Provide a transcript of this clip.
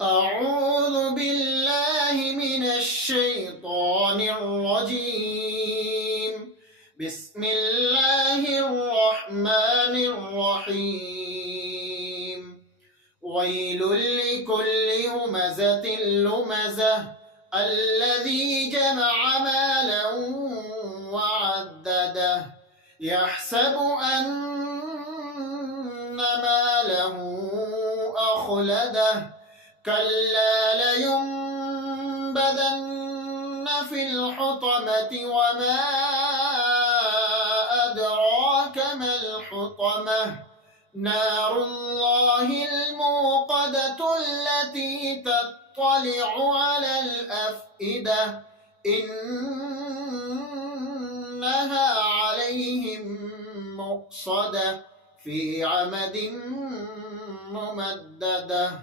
أعوذ بالله من الشيطان الرجيم. بسم الله الرحمن الرحيم. ويل لكل همزة لمزة الذي جمع مالا وعدده يحسب أن ماله أخلده كلا لينبذن في الحطمة وما أدراك ما الحطمة نار الله الموقدة التي تطلع على الأفئدة إنها عليهم مؤصدة في عمد ممددة.